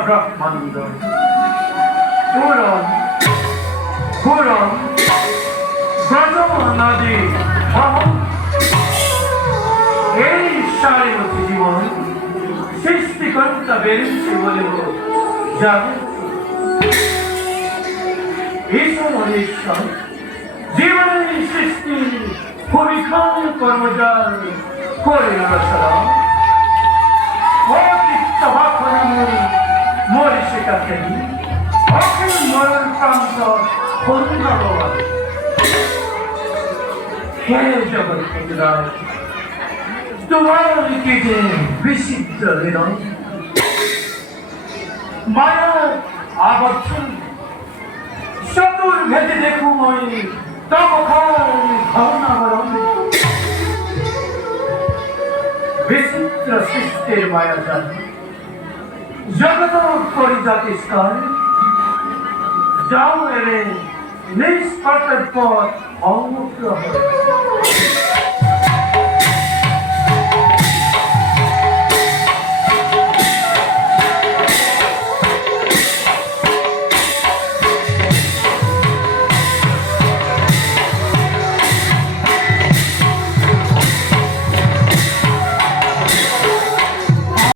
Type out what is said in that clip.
ব্রহ্মাণ্ড পুরন পুরন ব্রজ নদী এই সারিমতি জীবন সৃষ্টিকর্তা বেরিয়েছে বলে যাবে ঈশ্বর জীবনের সৃষ্টি পরীক্ষণ কর্মজাল করে রচনা মরে শেখাতে অখিল মরণ প্রান্ত ধন্যবাদ হে জগৎ তোমার দিকে বিচিত্র হৃদয় মায়া আবদ্ধ চতুর ভেদে দেখুন ওই তব ভাবনা বিচিত্র সৃষ্টির মায়া জানে জগত পরিজাতি স্তর যাও এলে নিষ্কর্তব্য অমুক্ত হয়